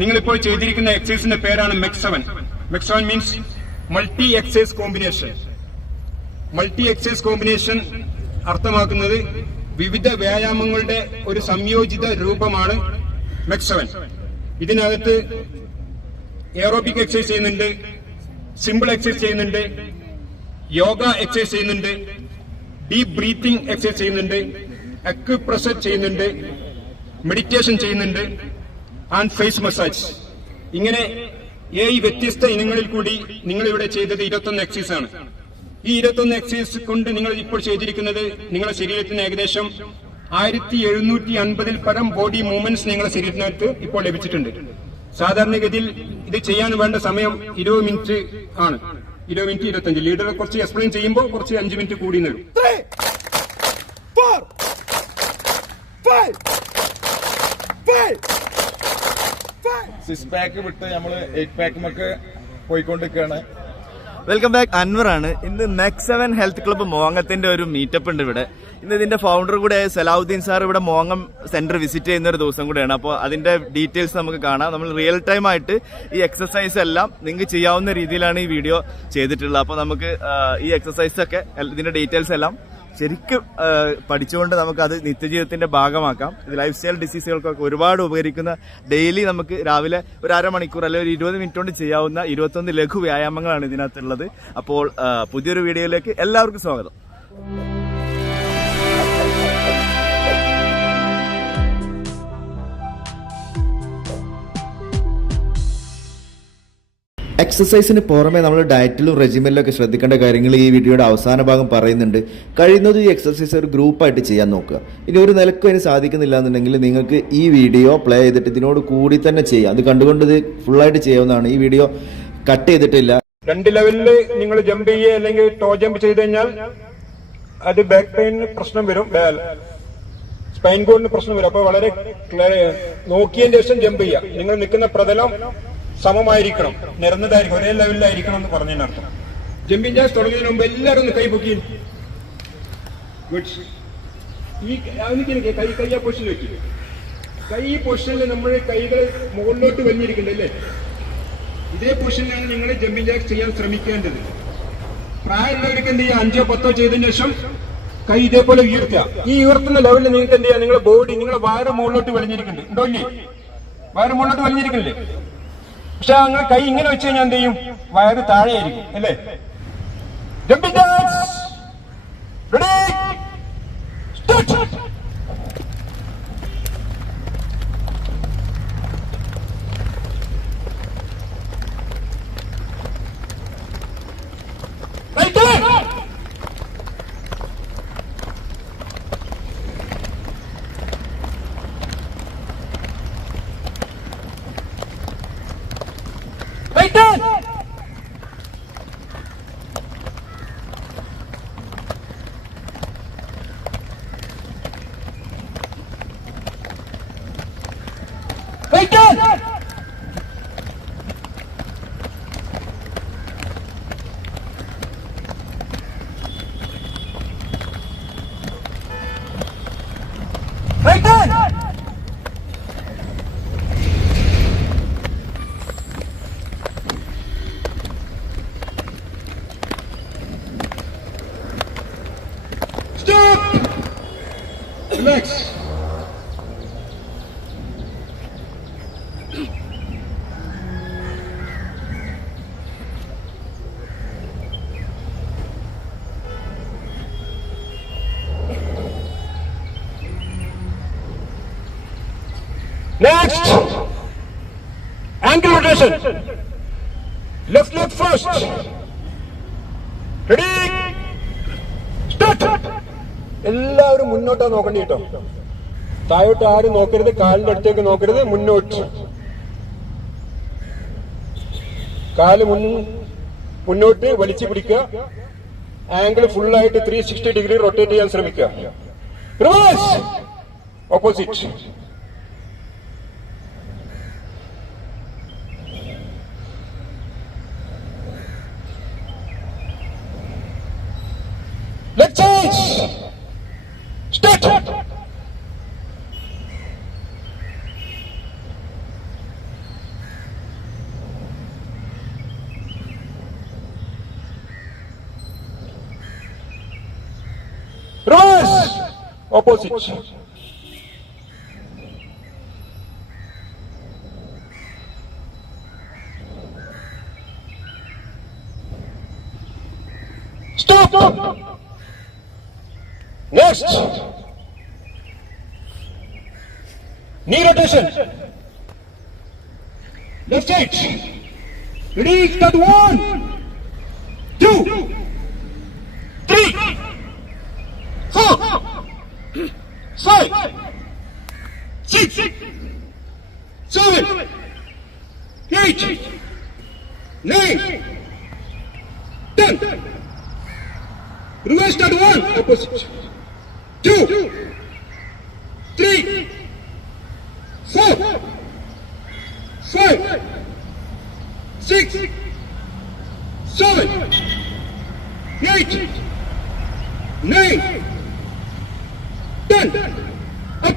നിങ്ങളിപ്പോൾ ചെയ്തിരിക്കുന്ന എക്സസൈസിന്റെ പേരാണ് MEX7. MEX7 means multi exercise combination. Multi exercise combination അർത്ഥമാക്കുന്നത് വിവിധ വ്യായാമങ്ങളുടെ ഒരു സംയോജിത രൂപമാണ് MEX7. ഇതിനകത്ത് എയറോബിക് എക്സസൈസ് ചെയ്യുന്നുണ്ട്, സിമ്പിൾ എക്സസൈസ് ചെയ്യുന്നുണ്ട്, യോഗ എക്സസൈസ് ചെയ്യുന്നുണ്ട്, ഡീപ് ബ്രീത്തിങ് എക്സസൈസ് ചെയ്യുന്നുണ്ട്, അക്യുപ്രഷർ ചെയ്യുന്നുണ്ട്, മെഡിറ്റേഷൻ ചെയ്യുന്നുണ്ട്, ആൻഡ് ഫേസ് മസാജ്. ഇങ്ങനെ 7 വ്യത്യസ്ത ഇനങ്ങളിൽ കൂടി നിങ്ങൾ ഇവിടെ ചെയ്തത് 21 എക്സസൈസ് ആണ്. ഈ 21 എക്സസൈസ് കൊണ്ട് നിങ്ങൾ ഇപ്പോൾ ചെയ്തിരിക്കുന്നത് നിങ്ങളുടെ ശരീരത്തിന് ഏകദേശം 1750 പരം ബോഡി മൂവ്മെന്റ്സ് നിങ്ങളുടെ ശരീരത്തിനകത്ത് ഇപ്പോൾ ലഭിച്ചിട്ടുണ്ട്. സാധാരണഗതിയിൽ ഇത് ചെയ്യാൻ വേണ്ട സമയം 20 മിനിറ്റ് ആണ്. 20 മിനിറ്റ് 25. ലീഡർ കുറച്ച് എക്സ്പ്ലെയിൻ ചെയ്യുമ്പോൾ കുറച്ച് 5 മിനിറ്റ് കൂടി നേടും. 3, 4, 5, 6 പാക്ക് വിട്ട് നമ്മള് 8 പാക്കുമൊക്കെ പോയിക്കൊണ്ടിരിക്കുകയാണ്. Welcome back. അൻവറാണ്. ഇന്ന് MEX7 ഹെൽത്ത് ക്ലബ്ബ് മോങ്ങത്തിന്റെ ഒരു മീറ്റപ്പ് ഉണ്ട് ഇവിടെ. ഇന്ന് ഇതിന്റെ ഫൗണ്ടർ കൂടെ സലാഹുദ്ദീൻ സാർ ഇവിടെ മോങ്ങം സെന്റർ വിസിറ്റ് ചെയ്യുന്ന ഒരു ദിവസം കൂടെയാണ്. അപ്പോൾ അതിന്റെ ഡീറ്റെയിൽസ് നമുക്ക് കാണാം. നമ്മൾ റിയൽ ടൈം ആയിട്ട് ഈ എക്സസൈസ് എല്ലാം നിങ്ങൾക്ക് ചെയ്യാവുന്ന രീതിയിലാണ് ഈ വീഡിയോ ചെയ്തിട്ടുള്ളത്. അപ്പോൾ നമുക്ക് ഈ എക്സസൈസ് ഒക്കെ ഇതിന്റെ ഡീറ്റെയിൽസ് എല്ലാം ശരിക്കും പഠിച്ചുകൊണ്ട് നമുക്ക് അത് നിത്യജീവിതത്തിന്റെ ഭാഗമാക്കാം. ഇത് ലൈഫ് സ്റ്റൈൽ ഡിസീസുകൾക്കൊക്കെ ഒരുപാട് ഉപകരിക്കുന്ന, ഡെയിലി നമുക്ക് രാവിലെ ഒരു അരമണിക്കൂർ അല്ലെങ്കിൽ ഒരു 20 മിനിറ്റ് കൊണ്ട് ചെയ്യാവുന്ന 21 ലഘു വ്യായാമങ്ങളാണ് ഇതിനകത്തുള്ളത്. അപ്പോൾ പുതിയൊരു വീഡിയോയിലേക്ക് എല്ലാവർക്കും സ്വാഗതം. എക്സസൈസിന് പുറമെ നമ്മൾ ഡയറ്റിലും റെജിമെന്റിലും ഒക്കെ ശ്രദ്ധിക്കേണ്ട കാര്യങ്ങൾ ഈ വീഡിയോയുടെ അവസാന ഭാഗം പറയുന്നുണ്ട്. കഴിയുന്നത് ഈ എക്സസൈസ് ഒരു ഗ്രൂപ്പായിട്ട് ചെയ്യാൻ നോക്കുക. ഇനി ഒരു നിലക്കും അതിന് സാധിക്കുന്നില്ല എന്നുണ്ടെങ്കിൽ നിങ്ങൾക്ക് ഈ വീഡിയോ പ്ലേ ചെയ്തിട്ട് ഇതിനോട് കൂടി തന്നെ ചെയ്യാം. അത് കണ്ടുകൊണ്ട് ഇത് ഫുള്ളായിട്ട് ചെയ്യാവുന്നതാണ്. ഈ വീഡിയോ കട്ട് ചെയ്തിട്ടില്ല. 2 ലെവലിൽ നിങ്ങൾ ജമ്പ് ചെയ്യുക അല്ലെങ്കിൽ ടോ ജമ്പ് ചെയ്ത് കഴിഞ്ഞാൽ അത് ബാക്ക് പെയിന് പ്രശ്നം വരും, സ്പൈൻ കോഡിന് പ്രശ്നം വരും. അപ്പൊ വളരെ നോക്കിയതിന് ശേഷം ജമ്പ് ചെയ്യുക. നിങ്ങൾ നിൽക്കുന്ന പ്രതലം സമമായിരിക്കണം, നിരന്നതായിരിക്കും, ഒരേ ലെവലിലായിരിക്കണം എന്ന് പറഞ്ഞതിനർത്ഥം. ജമ്പിങ് ജാക്സ് തുടങ്ങുന്നതിന് മുമ്പ് എല്ലാവരും ഒന്ന് കൈ പൊക്കി. ഈ കൈ ആ പൊസിഷനിൽ വെക്കും. കൈ പൊസിഷനിൽ നമ്മൾ കൈകൾ മുകളിലോട്ട് വലിഞ്ഞിരിക്കണ്ടല്ലേ, ഇതേ പൊസിഷനിലാണ് നിങ്ങൾ ജമ്പിങ് ജാക്സ് ചെയ്യാൻ ശ്രമിക്കേണ്ടത്. പ്രായമുള്ളവർക്ക് എന്ത് ചെയ്യുക, 5 10 ചെയ്തതിനു ശേഷം കൈ ഇതേപോലെ ഉയർത്തുക. ഈ ഉയർത്തുന്ന ലെവലിൽ നിങ്ങൾക്ക് എന്ത് ചെയ്യുക, നിങ്ങളുടെ ബോഡി, നിങ്ങളുടെ വയറ് മുകളിലോട്ട് വലിഞ്ഞിരിക്കുന്നുണ്ട്, ഉണ്ടോ ഇല്ലേ? വയറ് മുകളിലോട്ട് വലിഞ്ഞിരിക്കുന്നില്ലേ? പക്ഷെ നിങ്ങൾ കൈ ഇങ്ങനെ വെച്ച് കഴിഞ്ഞാൽ എന്ത് ചെയ്യും, വയറ് താഴെയായിരിക്കും അല്ലേ? Jumping jacks ready start. Relax. Next, ankle rotation. Left leg first. Ready? Start. എല്ലാവരും മുന്നോട്ടാ നോക്കണ്ടേ കേട്ടോ. താഴോട്ട് ആരും നോക്കരുത്, കാലിന്റെ അടുത്തേക്ക് നോക്കരുത്, മുന്നോട്ട്. കാല് മുന്നോട്ട് വലിച്ചു പിടിക്കുക. ആംഗിൾ ഫുള്ളായിട്ട് 360 ഡിഗ്രി റൊട്ടേറ്റ് ചെയ്യാൻ ശ്രമിക്കുക. Reverse, opposite. Let's change. Start. Reverse. Opposite. Stop. Next. Knee rotation. Left side. Ready, start 1, 2, 3, 4, 5, 6, 7, 8, 9, 10. Reverse start 1, opposite. 2, 3, 4, 5, 6, 7, 8, 9, 10. Up.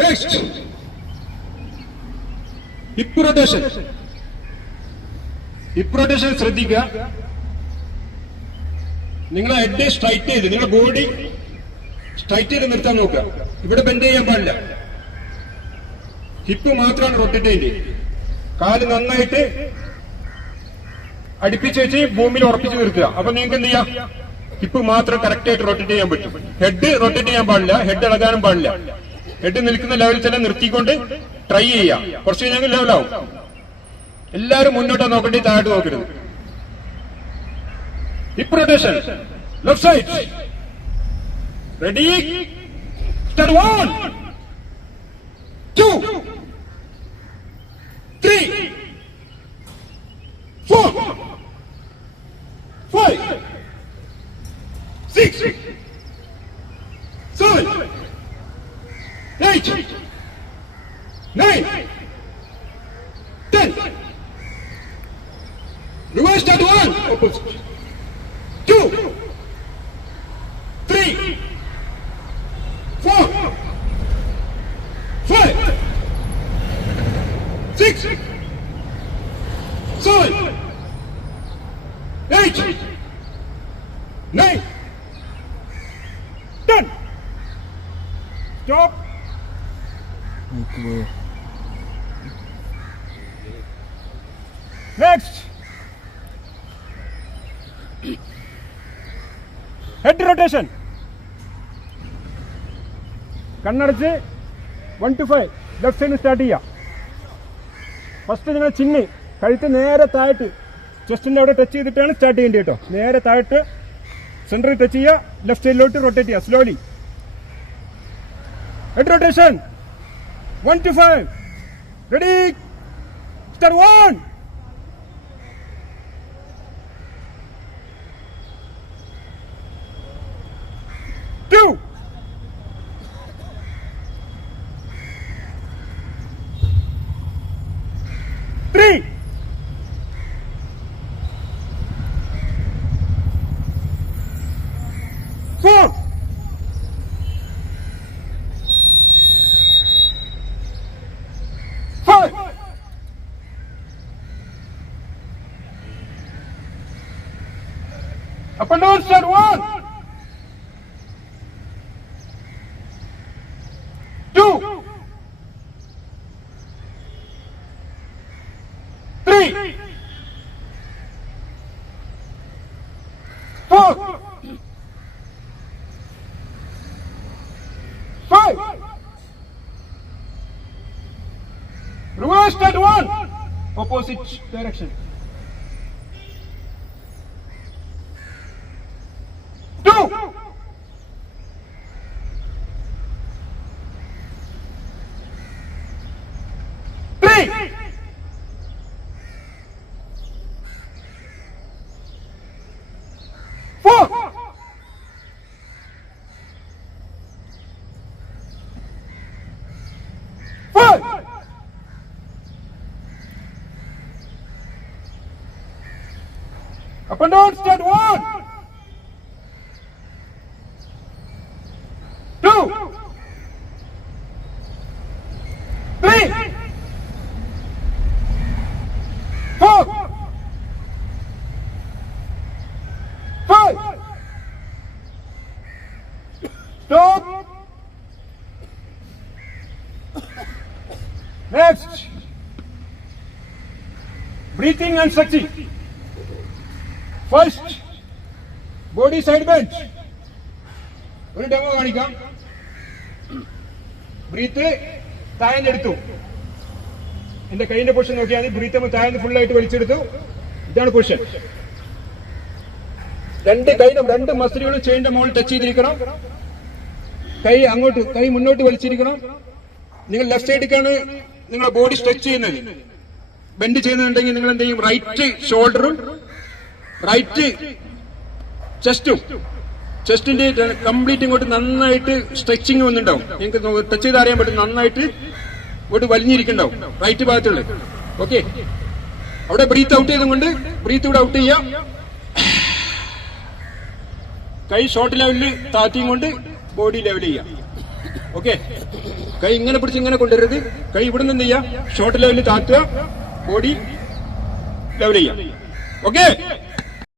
Next. Hip rotation. Hip rotation ശ്രദ്ധിക്കുക. നിങ്ങളെ ഹെഡ് സ്ട്രൈറ്റ് ചെയ്ത് നിങ്ങളുടെ ബോഡി സ്ട്രൈറ്റ് ചെയ്ത് നിർത്താൻ നോക്കുക. ഇവിടെ ബെൻഡ് ചെയ്യാൻ പാടില്ല. ഹിപ്പ് മാത്രമാണ് റൊട്ടേറ്റ് ചെയ്യേണ്ടത്. കാല് നന്നായിട്ട് അടുപ്പിച്ച് വെച്ച് ഭൂമിയിൽ ഉറപ്പിച്ച് നിർത്തുക. അപ്പൊ നിങ്ങൾക്ക് എന്ത് ചെയ്യാം? ഹിപ്പ് മാത്രം കറക്റ്റ് ആയിട്ട് റൊട്ടേറ്റ് ചെയ്യാൻ പറ്റും. ഹെഡ് റൊട്ടേറ്റ് ചെയ്യാൻ പാടില്ല, ഹെഡ് ഇളകാനും പാടില്ല. ഹെഡ് നിൽക്കുന്ന ലെവലിൽ തന്നെ നിർത്തിക്കൊണ്ട് ട്രൈ ചെയ്യാം. കുറച്ച് കഴിഞ്ഞാൽ ലെവലാവും. എല്ലാവരും മുന്നോട്ടാ നോക്കണ്ടേ, താഴോട്ട് നോക്കരുത്. Hip rotation. Left side. Ready, start 1, 2, 3, 4, 5, 6, 7, 8, 9, 10. Reverse start 1, opposite. 2, 3, 4, 5, 6, 7, 8, 9, 10. Stop. Next. Head rotation. കണ്ണടച്ച് 1 to 5 ലെഫ്റ്റ് സൈഡിൽ സ്റ്റാർട്ട് ചെയ്യാം. ഫസ്റ്റ് നിങ്ങൾ ചിന്ന് കഴുത്ത് നേരെ താഴത്ത് ചെസ്റ്റിന്റെ അവിടെ ടച്ച് ചെയ്തിട്ടാണ് സ്റ്റാർട്ട് ചെയ്യേണ്ടത് കേട്ടോ. നേരെ താഴത്ത് സെന്ററിൽ ടച്ച് ചെയ്യുക, ലെഫ്റ്റ് സൈഡിലോട്ട് റൊട്ടേറ്റ് ചെയ്യുക slowly. Head rotation 1 to 5. Ready, start 1, 2, 3, 4, 5, up and down, start 1, 2, 3, 4, 5. Reverse start 1, opposite direction. 2, 3, 4, 5. Up and down, start 1, 2, 3, 4, Next. Breathing and stretching. First, body side bend. ഒരു ഡെമോ കാണിക്കാം. ബ്രീത്ത് താഴ്ന്നെടുത്തു. എന്റെ കൈയിന്റെ position നോക്കിയാൽ breath താഴ്ന്ന് ഫുള്ളായിട്ട് വലിച്ചെടുത്തു. ഇതാണ് position. രണ്ട് മസിലുകളും ചെയിന്റെ മുകളിൽ ടച്ച് ചെയ്തിരിക്കണം. കൈ മുന്നോട്ട് വലിച്ചിരിക്കണം. നിങ്ങൾ ലെഫ്റ്റ് സൈഡിലേക്കാണ് നിങ്ങളുടെ ബോഡി സ്ട്രെച്ച് ചെയ്യുന്നത്. ബെൻഡ് ചെയ്യുന്നുണ്ടെങ്കിൽ നിങ്ങൾ എന്ത് ചെയ്യും? റൈറ്റ് ഷോൾഡറും റൈറ്റ് ചെസ്റ്റിന്റെ കംപ്ലീറ്റ് ഇങ്ങോട്ട് നന്നായിട്ട് സ്ട്രെച്ചിങ് വന്നിട്ടുണ്ടാവും. നിങ്ങൾക്ക് ടച്ച് ചെയ്ത് അറിയാൻ പറ്റും. നന്നായിട്ട് ഇങ്ങോട്ട് വലിഞ്ഞിരിക്കുന്നുണ്ടാവും റൈറ്റ് ഭാഗത്തുള്ള. ഓക്കെ, അവിടെ ബ്രീത്ത് ഔട്ട് ചെയ്തുകൊണ്ട് ബ്രീത്ത് ഇവിടെ ഔട്ട് ചെയ്യാം. കൈ ഷോർട്ട് ലെവലിൽ താത്തിയും കൊണ്ട് ബോഡി ലെവൽ ചെയ്യാം. ഓക്കെ, കൈ ഇങ്ങനെ പിടിച്ച് ഇങ്ങനെ കൊണ്ടുവരരുത്. കൈ ഇവിടെ നിന്ന് എന്ത് ചെയ്യാം? ഷോർട്ട് ലെവലിൽ താത്തുക, ബോഡി ലെവൽ ചെയ്യാം. ഓക്കെ.